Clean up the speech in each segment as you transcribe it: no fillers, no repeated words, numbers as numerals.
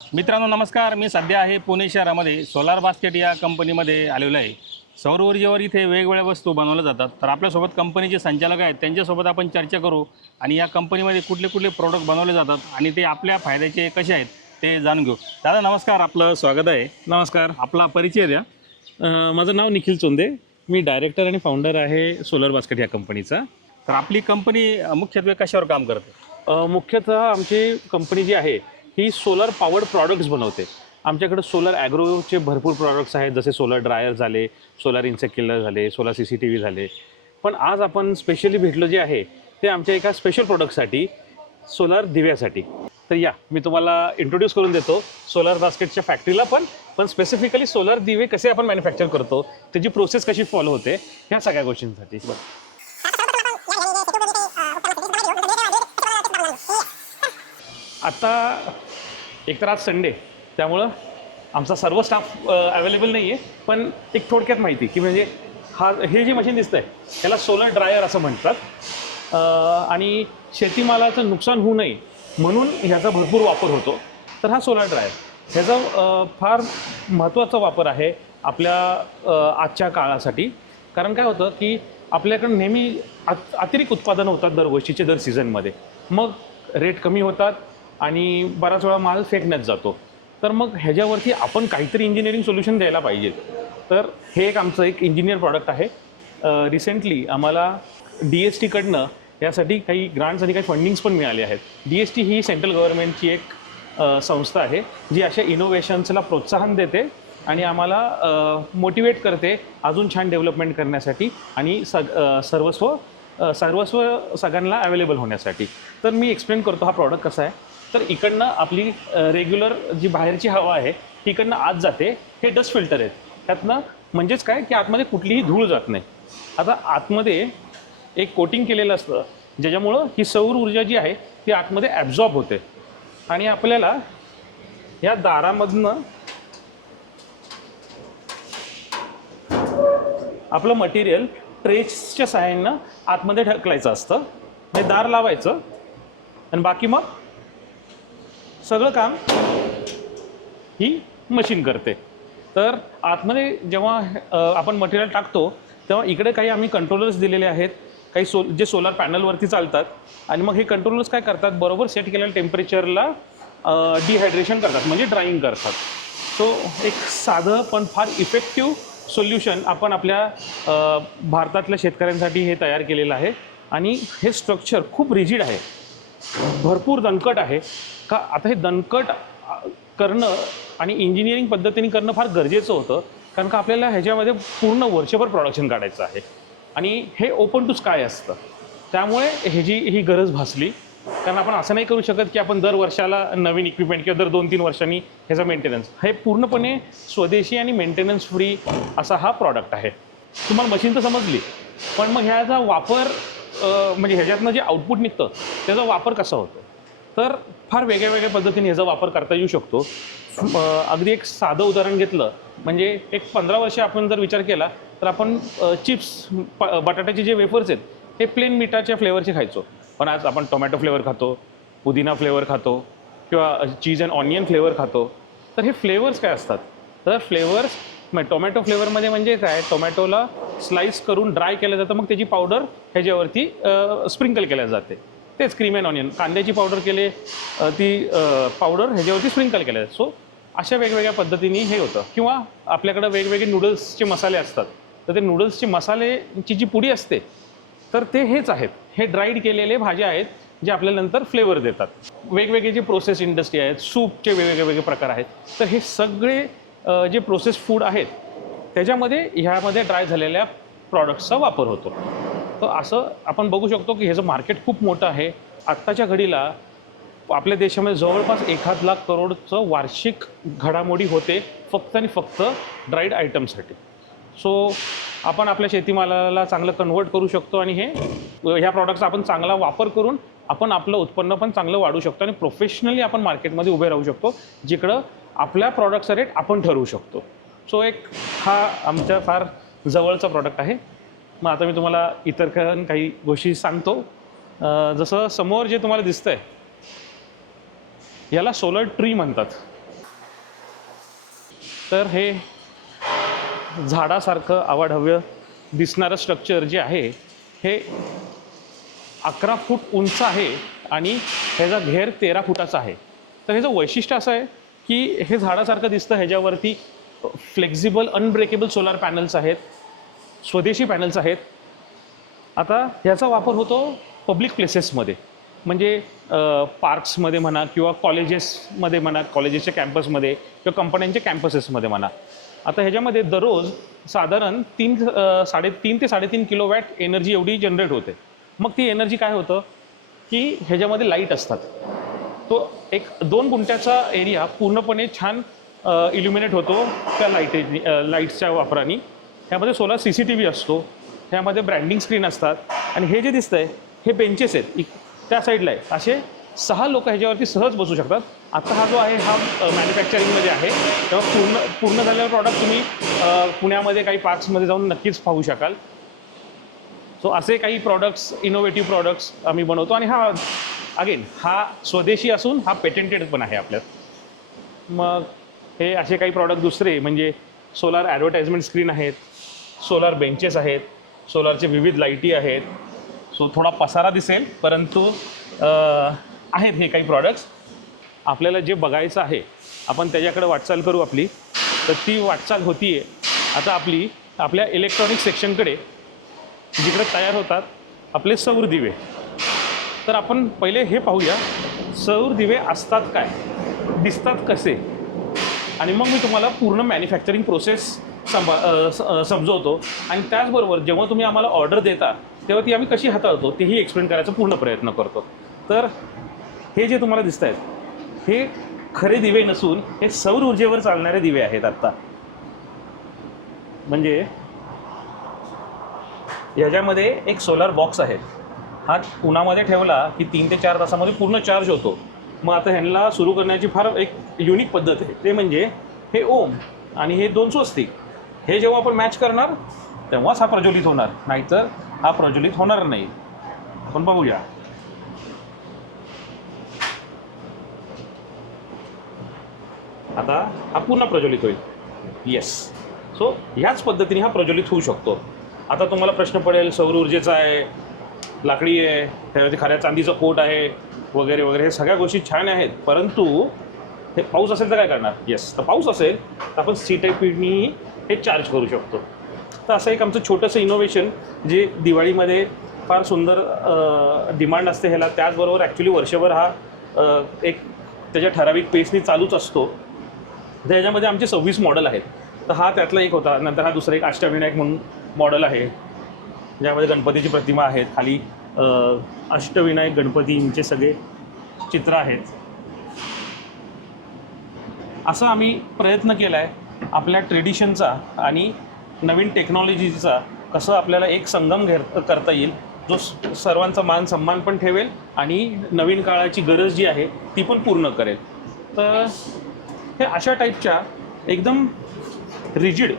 मित्रांनो नमस्कार. मी सध्या आहे पुणे शहरामध्ये सोलार बास्केट या कंपनीमध्ये आलेलो आहे. सौर ऊर्जेवर इथे वेगवेगळ्या वस्तू बनवल्या जातात. तर आपल्यासोबत कंपनीचे संचालक आहेत, त्यांच्यासोबत आपण चर्चा करू आणि या कंपनीमध्ये कुठले कुठले प्रोडक्ट बनवले जातात आणि ते आपल्या फायद्याचे कसे आहेत ते जाणून घेऊ. दादा नमस्कार, आपलं स्वागत आहे. नमस्कार. आपला परिचय द्या. माझं नाव निखिल चोंदे. मी डायरेक्टर आणि फाउंडर आहे सोलर बास्केट या कंपनीचा. तर आपली कंपनी मुख्यत्वे कशावर काम करते? मुख्यतः आमची कंपनी जी आहे ही सोलर पॉवर्ड प्रॉडक्ट्स बनवते. आमच्याकडे सोलर ॲग्रोचे भरपूर प्रॉडक्ट्स आहेत, जसे सोलर ड्रायर झाले, सोलर इन्सेक्ट किलर झाले, सोलर CCTV झाले. पण आज आपण स्पेशली भेटलो जे आहे ते आमच्या एका स्पेशल प्रॉडक्टसाठी, सोलर दिव्यासाठी. तर या मी तुम्हाला इंट्रोड्यूस करून देतो सोलर बास्केटच्या फॅक्टरीला, पण स्पेसिफिकली सोलर दिवे कसे आपण मॅन्युफॅक्चर करतो, त्याची प्रोसेस कशी फॉलो होते, ह्या सगळ्या गोष्टींसाठी. आता एकतर आज संडे, त्यामुळं आमचा सर्व स्टाफ अवेलेबल नाही आहे. पण एक थोडक्यात माहिती की म्हणजे हे जे मशीन दिसतं आहे त्याला सोलर ड्रायर असं म्हणतात. आणि शेतीमालाचं नुकसान होऊ नये म्हणून ह्याचा भरपूर वापर होतो. तर हा सोलर ड्रायर ह्याचा फार महत्त्वाचा वापर आहे आपल्या आजच्या काळासाठी. कारण काय होतं की आपल्याकडं नेहमी अतिरिक्त उत्पादनं होतात दर गोष्टीचे, दर सीझनमध्ये. मग रेट कमी होतात आणि बराच वेळा माल फेकण्यात जातो. तर मग ह्याच्यावरती आपण काहीतरी इंजिनिअरिंग सोल्युशन द्यायला पाहिजे. तर हे आमचं एक इंजिनियर प्रॉडक्ट आहे. रिसेंटली आम्हाला DSTकडनं यासाठी काही ग्रांट्स आणि काही फंडिंग्स पण मिळाले आहेत. DST ही सेंट्रल गव्हर्नमेंटची एक संस्था आहे जी अशा इनोव्हेशन्सला प्रोत्साहन देते आणि आम्हाला मोटिवेट करते अजून छान डेव्हलपमेंट करण्यासाठी आणि सर्वस्व सगळ्यांना अवेलेबल होण्यासाठी. तर मी एक्सप्लेन करतो हा प्रॉडक्ट कसा आहे. तर इकडनं आपली रेग्युलर जी बाहेरची हवा आहे इकडनं आत जाते. हे डस्ट फिल्टर आहेत. त्यातनं म्हणजेच काय की आतमध्ये कुठलीही धूळ जात नाही. आता आतमध्ये एक कोटिंग केलेलं असतं ज्याच्यामुळं ही सौर ऊर्जा जी आहे ती आतमध्ये ॲब्झॉर्ब होते आणि आपल्याला या दारामधनं आपलं मटेरियल ट्रेसच्या सहाय्यानं आतमध्ये ढकलायचं असतं. हे दार लावायचं आणि बाकी मग सगळं काम ही मशीन करते. तर आतमध्ये जेव्हा आपण मटेरियल टाकतो तेव्हा इकडे काही आम्ही कंट्रोलर्स दिलेले आहेत, काही जे सोलर पॅनलवरती चालतात. आणि मग हे कंट्रोलर्स काय करतात, बरोबर सेट केलेल्या टेम्परेचरला डिहायड्रेशन करतात, म्हणजे ड्राईंग करतात. सो एक साधं पण फार इफेक्टिव्ह सोल्युशन आपण आपल्या भारतातल्या शेतकऱ्यांसाठी हे तयार केलेलं आहे. आणि हे स्ट्रक्चर खूप रिजिड आहे, भरपूर दणकट आहे. का आता हे दणकट करणं आणि इंजिनिअरिंग पद्धतीने करणं फार गरजेचं होतं. कारण का आपल्याला ह्याच्यामध्ये पूर्ण वर्षभर प्रोडक्शन काढायचं आहे आणि हे ओपन टू स्काय असतं. त्यामुळे ही गरज भासली. कारण आपण असं नाही करू शकत की आपण दर वर्षाला नवीन इक्विपमेंट किंवा दर 2-3 वर्षांनी ह्याचा मेंटेनन्स. हे पूर्णपणे स्वदेशी आणि मेंटेनन्स फ्री असा हा प्रॉडक्ट आहे. तुम्हाला मशीन तर समजली, पण मग ह्याचा वापर म्हणजे ह्याच्यातनं जे आउटपुट निघतं त्याचा वापर कसा होतो. तर फार वेगळ्या वेगळ्या पद्धतीने ह्याचा वापर करता येऊ शकतो. अगदी एक साधं उदाहरण घेतलं म्हणजे एक 15 वर्ष आपण जर विचार केला तर आपण चिप्स, बटाट्याचे जे वेफर्स आहेत हे प्लेन मिठाच्या फ्लेवरचे खायचो. पण आज आपण टोमॅटो फ्लेवर खातो, पुदिना फ्लेवर खातो किंवा चीज अँड ऑनियन फ्लेवर खातो. तर हे फ्लेवर्स काय असतात, तर फ्लेवर्स टोमॅटो फ्लेवरमध्ये म्हणजे काय, टोमॅटोला स्लाइस करून ड्राय केलं जातं, मग त्याची पावडर ह्याच्यावरती स्प्रिंकल केल्या जाते. तेच क्रीम अँड ऑनियन, कांद्याची पावडर केले ती पावडर ह्याच्यावरती स्प्रिंकल केल्या जाते. सो अशा वेगवेगळ्या पद्धतीने हे होतं. किंवा आपल्याकडं वेगवेगळे नूडल्सचे मसाले असतात, तर ते नूडल्सचे मसालेची जी पुडी असते तर ते हेच आहेत. हे ड्राईड केलेले भाज्या आहेत जे आपल्याला नंतर फ्लेवर देतात. वेगवेगळे जे प्रोसेस इंडस्ट्री आहेत, सूपचे वेगवेगळे प्रकार आहेत. तर हे सगळे जे प्रोसेस फूड आहेत त्याच्यामध्ये ह्यामध्ये ड्राय झालेल्या प्रॉडक्ट्सचा वापर होतो. तर असं आपण बघू शकतो की ह्याचं मार्केट खूप मोठं आहे. आत्ताच्या घडीला आपल्या देशामध्ये जवळपास 1 लाख करोडचं वार्षिक घडामोडी होते फक्त आणि फक्त ड्राईड आयटमसाठी. सो आपण आपल्या शेतीमालाला चांगलं कन्व्हर्ट करू शकतो आणि ह्या प्रॉडक्टचा आपण चांगला वापर करून आपण आपलं उत्पन्न पण चांगलं वाढवू शकतो आणि प्रोफेशनली आपण मार्केटमध्ये उभे राहू शकतो, जिकडं आपल्या प्रॉडक्टचा रेट आपण ठरवू शकतो. सो एक हा आमच्या फार जवळचा प्रॉडक्ट आहे. मग आता मी तुम्हाला इतर काही गोष्टी सांगतो. जसं समोर जे तुम्हाला दिसतंय याला सोलर ट्री म्हणतात. तर हे झाडासारखं आवाढव्य दिसणारं स्ट्रक्चर जे आहे हे 11 फूट उंच आहे आणि ह्याचा घेर 13 फुटाचा आहे. तर ह्याचं वैशिष्ट्य असं आहे की हे झाडासारखं दिसतं. ह्याच्यावरती फ्लेक्झिबल अनब्रेकेबल सोलार पॅनल्स आहेत, स्वदेशी पॅनल्स आहेत. आता ह्याचा वापर होतो पब्लिक प्लेसेसमध्ये, म्हणजे पार्क्समध्ये म्हणा किंवा कॉलेजेसमध्ये म्हणा, कॉलेजेसच्या कॅम्पसमध्ये किंवा कंपन्यांच्या कॅम्पसेसमध्ये म्हणा. आता ह्याच्यामध्ये दररोज साधारण 3 ते 3.5 किलोवॅट एनर्जी एवढी जनरेट होते. मग ती एनर्जी काय होतं की ह्याच्यामध्ये लाईट असतात. तो एक 2 गुंठ्याचा एरिया पूर्णपणे छान इल्युमिनेट होतो त्या लाईट्सच्या वापराने. ह्यामध्ये सोलार CCTV असतो, ह्यामध्ये ब्रँडिंग स्क्रीन असतात आणि हे जे दिसतंय हे बेंचेस आहेत त्या साईडला आहे. असे 6 लोक ह्याच्यावरती सहज बसू शकतात. आता हा जो आहे हा मॅन्युफॅक्चरिंगमध्ये आहे, तेव्हा पूर्ण झालेला प्रॉडक्ट तुम्ही पुण्यामध्ये काही पार्क्समध्ये जाऊन नक्कीच पाहू शकाल. सो असे काही प्रॉडक्ट्स, इनोव्हेटिव्ह प्रॉडक्ट्स आम्ही बनवतो आणि हा स्वदेशी असून हा पेटेंटेड पण आहे आपल्यात. मग हे असे काही प्रॉडक्ट दुसरे म्हणजे सोलार ॲडव्हर्टाइजमेंट स्क्रीन आहेत, सोलार बेंचेस आहेत, सोलारचे विविध लाईटी आहेत. सो थोडा पसारा दिसेल परंतु आहेत हे काही प्रॉडक्ट्स. आपल्याला जे बघायचं आहे आपण त्याच्याकडे वाटचाल करू आपली. तर ती वाटचाल होती आहे आता आपल्या इलेक्ट्रॉनिक सेक्शनकडे, जिकडे तयार होतात आपले सौर दिवे. तर आपण पहिले हे पाहूया सौर दिवे असतात काय, दिसतात कसे, आणि मग मी तुम्हाला पूर्ण मॅन्युफॅक्चरिंग प्रोसेस समजवतो. आणि त्याचबरोबर जेव्हा तुम्ही आम्हाला ऑर्डर देता तेव्हा ती आम्ही कशी हाताळतो तेही एक्सप्लेन करायचा पूर्ण प्रयत्न करतो. तर हे जे तुम्हाला दिसत आहेत हे खरे दिवे नसून हे सौर ऊर्जेवर चालणारे दिवे आहेत. आत्ता म्हणजे ह्याच्यामध्ये एक सोलार बॉक्स आहे. हा उन्हामध्ये ठेवला की 3 ते 4 तासामध्ये पूर्ण चार्ज होतो. मग आता ह्यांना सुरू करण्याची फार एक युनिक पद्धत आहे. ते म्हणजे हे ओम आणि हे 2 स्वस्तिक, हे जेव्हा आपण मॅच करणार तेव्हाच हा प्रज्वलित होणार, नाहीतर हा प्रज्वलित होणार नाही. आपण बघूया. आता हा पूर्ण प्रज्वलित होईल. येस. सो ह्याच पद्धतीने हा प्रज्वलित होऊ शकतो. आता तुम्हाला प्रश्न पडेल सौर ऊर्जेचा आहे, लाकडी आहे, त्यावरती खऱ्या चांदीचं कोट आहे वगैरे वगैरे, हे सगळ्या गोष्टी छान आहेत. परंतु हे पाऊस असेल तर काय करणार. येस, तर पाऊस असेल तर आपण C-टाईपनी हे चार्ज करू शकतो. तर असं एक आमचं छोटंसं इनोव्हेशन जे दिवाळीमध्ये फार सुंदर डिमांड असते ह्याला. त्याचबरोबर ॲक्च्युली वर्षभर हा एक त्याच्या ठराविक पेसनी चालूच असतो. तर ह्याच्यामध्ये आमचे 26 मॉडेल आहेत. तर हा त्यातला एक होता. नंतर हा दुसरा एक अष्टविनायक म्हणून मॉडेल आहे, ज्यामध्ये गणपतीची प्रतिमा आहेत. खाली अष्टविनायक गणपतींचे सगळे चित्र आहेत. असं आम्ही प्रयत्न केला आहे आपल्या ट्रेडिशनचा आणि नवीन टेक्नॉलॉजीचा कसं आपल्याला एक संगम करता येईल, जो सर्वांचा मान सन्मान पण ठेवेल आणि नवीन काळाची गरज जी आहे ती पण पूर्ण करेल. तर हे अशा टाईपच्या एकदम रिजिड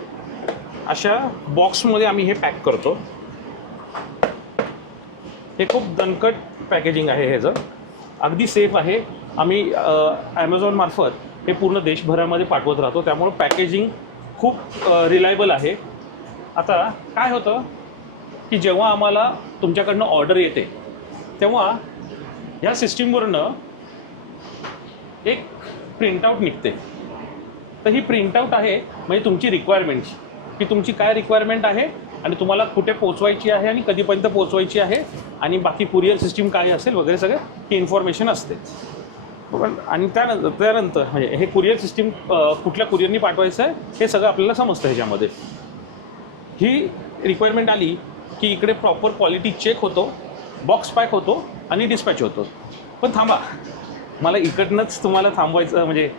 अशा बॉक्समध्ये आम्ही हे पॅक करतो. हे खूप दणकट पॅकेजिंग आहे ह्याचं, अगदी सेफ आहे. आम्ही ॲमेझॉनमार्फत हे पूर्ण देशभरामध्ये पाठवत राहतो, त्यामुळं पॅकेजिंग खूप रिलायबल आहे. आता काय होतं की जेव्हा आम्हाला तुमच्याकडनं ऑर्डर येते तेव्हा ह्या सिस्टीमवरनं एक प्रिंटआउट निघते. तर ही प्रिंटआउट आहे म्हणजे तुमची रिक्वायरमेंट, की तुमची काय रिक्वायरमेंट आहे आणि तुम्हाला कुठे पोचवायची आहे आणि कधीपर्यंत पोचवायची आहे आणि बाकी कुरिअर सिस्टीम काय असेल वगैरे सगळं ही इन्फॉर्मेशन असते. पण आणि त्यानंतर म्हणजे हे कुरिअर सिस्टीम कुठल्या कुरिअरनी पाठवायचं आहे हे सगळं आपल्याला समजतं. ह्याच्यामध्ये ही रिक्वायरमेंट आली की इकडे प्रॉपर क्वालिटी चेक होतो, बॉक्स पॅक होतो आणि डिस्पॅच होतो. पण थांबा, मला इकडनंच तुम्हाला थांबवायचं म्हणजे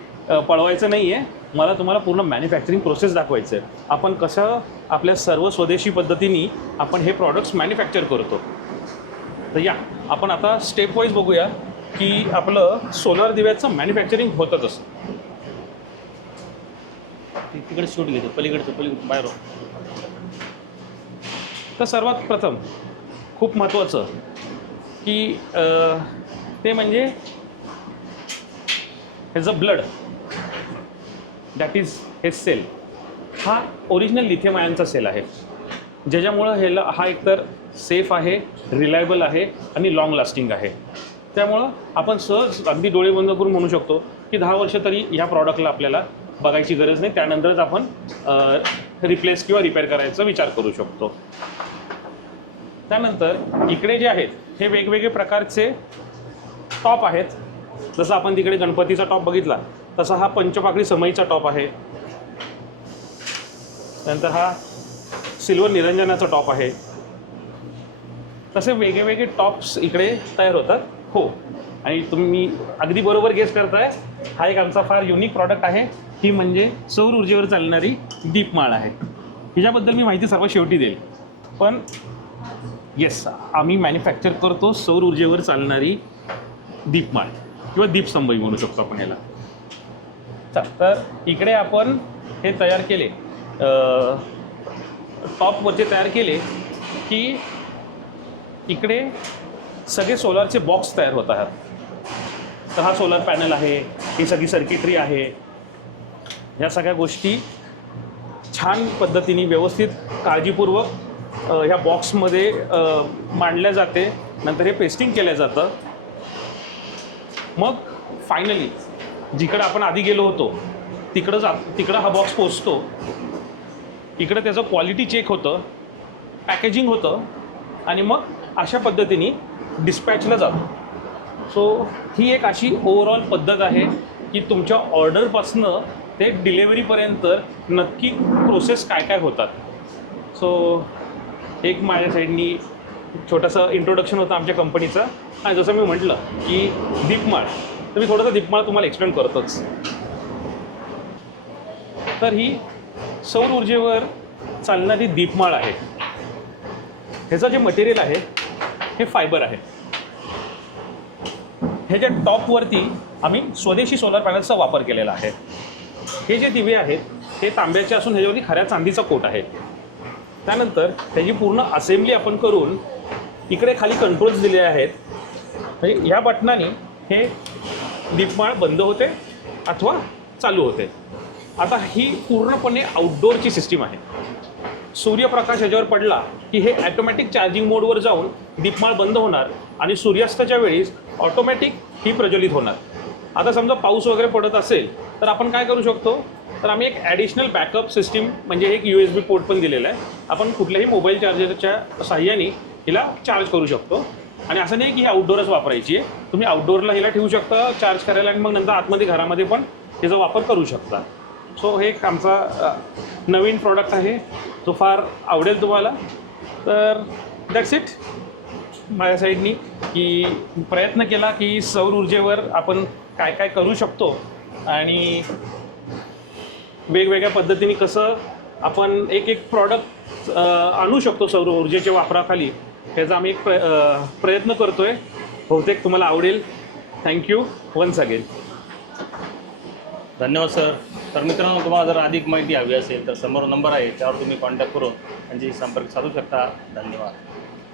पळवायचं नाही आहे. मला तुम्हाला पूर्ण मॅन्युफॅक्चरिंग प्रोसेस दाखवायचं आहे. आपण कसं आपल्या सर्व स्वदेशी पद्धतीने आपण हे प्रॉडक्ट्स मॅन्युफॅक्चर करतो. तर या आपण आता स्टेप वाईज बघूया की आपलं सोलार दिव्याचं मॅन्युफॅक्चरिंग होतं कसं. तिकडे शूट घेतो, पलीकडचं बाहेर. तर सर्वात प्रथम खूप महत्त्वाचं की ते म्हणजे ह्याचं ब्लड. दॅट इज हे सेल हा ओरिजिनल लिथियम आयनचा सेल आहे, ज्याच्यामुळं हा एकतर सेफ आहे, रिलायबल आहे आणि लॉंग लास्टिंग आहे. त्यामुळं आपण सहज अगदी डोळे बंद करून म्हणू शकतो की 10 वर्ष तरी ह्या प्रॉडक्टला आपल्याला बघायची गरज नाही, त्यानंतरच आपण रिप्लेस किंवा रिपेअर करायचा विचार करू शकतो. त्यानंतर इकडे जे आहेत हे वेगवेगळे प्रकारचे टॉप आहेत. जसं आपण तिकडे गणपतीचा टॉप बघितला तसा हा पंचपाकळी समईचा टॉप आहे. त्यानंतर हा सिल्वर निरंजनाचा टॉप आहे. तसे वेगवेगळे टॉप्स इकडे तयार होतात. हो, आणि तुम्ही अगदी बरोबर गेस करताय, हा एक आमचा फार युनिक प्रॉडक्ट आहे. ही म्हणजे सौर ऊर्जेवर चालणारी दीपमाळ आहे. हिच्याबद्दल मी माहिती सर्व शेवटी देईल, पण येस, आम्ही मॅन्युफॅक्चर करतो सौर ऊर्जेवर चालणारी दीपमाळ किंवा दीपस्तंभही म्हणू शकतो आपण याला. तर इकडे आपण हे तयार केले, टॉपवरचे तयार केले की इकडे सगळे सोलारचे बॉक्स तयार होत आहेत. तर हा सोलार पॅनल आहे, ही सगळी सर्किटरी आहे. ह्या सगळ्या गोष्टी छान पद्धतीने व्यवस्थित काळजीपूर्वक ह्या बॉक्समध्ये मांडल्या जाते. नंतर हे पेस्टिंग केलं जातं. मग फायनली जिकडं आपण आधी गेलो होतो तिकडं हा बॉक्स पोचतो. इकडं त्याचं क्वालिटी चेक होतं, पॅकेजिंग होतं आणि मग अशा पद्धतीने डिस्पॅचला जातो. सो ही एक अशी ओव्हरऑल पद्धत आहे की तुमच्या ऑर्डरपासनं ते डिलेवरीपर्यंत नक्की प्रोसेस काय काय होतात. सो एक माझ्या साईडनी छोटंसं इंट्रोडक्शन होतं आमच्या कंपनीचं. आणि जसं मी म्हटलं की दीपमाळ, तर मी थोडंसं दीपमाळ तुम्हाला एक्सप्लेन करतोच. तर ही सौर ऊर्जेवर चालणारी दीपमाळ आहे. ह्याचं जे मटेरियल आहे हे फायबर आहे. ह्याच्या टॉपवरती आम्ही स्वदेशी सोलर पॅनल्सचा वापर केलेला आहे. हे जे दिवे आहेत हे तांब्याचे असून ह्याच्यावरती खऱ्या चांदीचा कोट आहे. त्यानंतर त्याची पूर्ण असेंब्ली आपण करून इकडे खाली कंट्रोल्स दिले आहेत. म्हणजे ह्या बटनाने हे दीपमाळ बंद होते अथवा चालू होते. आता ही पूर्णपणे आउटडोअरची सिस्टीम आहे. सूर्यप्रकाश ह्याच्यावर पडला की हे ॲटोमॅटिक चार्जिंग मोडवर जाऊन दीपमाळ बंद होणार आणि सूर्यास्ताच्या वेळीस ऑटोमॅटिक ही प्रज्वलित होणार. आता समजा पाऊस वगैरे पडत असेल तर आपण काय करू शकतो, तर आम्ही एक ॲडिशनल बॅकअप सिस्टीम म्हणजे एक USB पोर्ट पण दिलेला आहे. आपण कुठल्याही मोबाईल चार्जरच्या साहाय्याने हिला चार्ज करू शकतो. आणि असं नाही की ही आउटडोअरच वापरायची आहे, तुम्ही आउटडोअरला हिला ठेवू शकता चार्ज करायला आणि मग नंतर आतमध्ये घरामध्ये पण त्याचा वापर करू शकता. सो हे एक आमचा नवीन प्रॉडक्ट आहे जो फार आवडेल तुम्हाला. तर दॅट्स इट माझ्या साईडनी की प्रयत्न केला की सौर ऊर्जेवर आपण काय काय करू शकतो आणि वेगवेगळ्या पद्धतीने कसं आपण एक प्रॉडक्ट आणू शकतो सौर ऊर्जेच्या वापराखाली, ह्याचा आम्ही एक प्रयत्न करतो आहे. बहुतेक तुम्हाला आवडेल. Thank you once again. धन्यवाद सर. तर मित्रांनो, तुम्हाला जर अधिक माहिती हवी असेल तर समोर नंबर आहे, त्यावर तुम्ही कॉन्टॅक्ट करून त्यांच्याशी संपर्क साधू शकता. धन्यवाद.